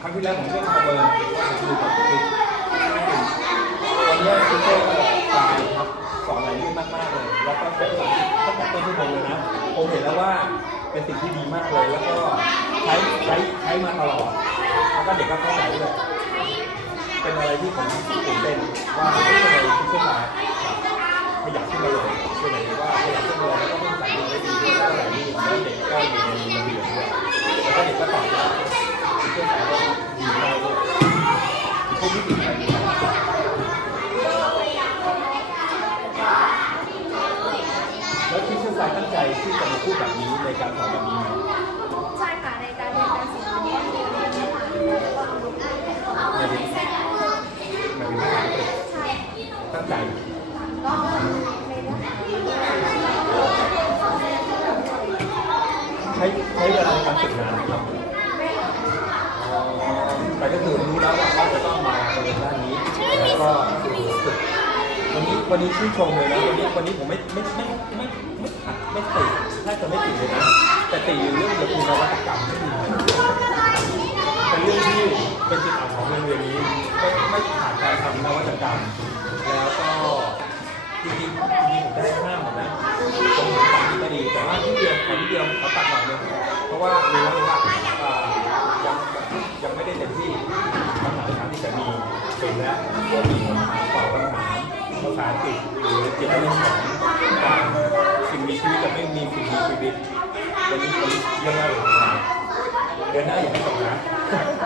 ครั้งที่แล้วผมเล่นประเมินว่าผมดูแบบคือวันนี้คุณเต้ก็ตายครับสอนหลายเรื่องมากๆเลย แล้วก็ใช้ภาษาอังกฤษตั้งแต่ต้นชั่วโมงเลยนะ ผมเห็นแล้วว่าเป็นสิ่งที่ดีมากเลย แล้วก็ใช้ใช้ใช้มาตลอด แล้วก็เด็กก็เข้าใจด้วยเป็นอะไรที่ผมตื่นเต้นว่าไม่ใช่อะไรที่ช่วยมาขยับขึ้นมาเลยคือหมายถึงว่าขยับขึ้นมาเลยแล้วก็เพิ่มสายดูได้ดีแล้วก็หลายดีแล้วเด็กก็อยู่ในระเบียบด้วยแล้วก็เด็กก็ตอบรับช่วยสายได้ดีมากเลย พวกที่ติดใจดีมากแล้วที่ช่วยสายตั้งใจที่จะมาพูดแบบนี้ในการสอนแบบนี้ไหมใช่ค่ะในการเรียนการสอนก็มีเรียนไม่ผ่านแล้วก็รู้ไหมตั้งใจในเรื่องของใช้ใช้เวลาในการฝึกนานครับแต่ก็คือรู้แล้วว่าเขาจะต้องมาประเด็นด้านนี้ แล้วก็ฝึกวั นี้วันนี้ชื่นชมเลยนะวันนี้วันนี้ผมไม่ไม่ไม่ไม่ไม่ขัดไม่ติแทบจะไม่ติเลยนะแต่ติอยู่เรื่องเกี่ยวกับนวัตกรรมไม่มีเป็นเรื่องที่เป็นจุดอ่อนของโรงเรียนนี้ไม่ไม่ขาดการทำนวัตกรรม แล้วก็จริงๆจริงๆผมได้ห้าหมดนะตรงนี้ตามนี้ก็ดีแต่ว่าที่เดียวขอที่เดียวขอตัดหน่อยนึงเพราะว่ารู้แล้วว่ายังยังไม่ได้เต็มที่คำถามที่ถาที่จะมีเป็นแล้วก็มีคำถามตอบคำถาม ภาษาอังกฤษหรือเกี่ยวกับเรื่องของการสิ่งมีชีวิตกับไม่มีสิ่งมีชีวิตวันนี้วันนี้เยอะมากเลยนะเดือนหน้าอยู่ที่ตก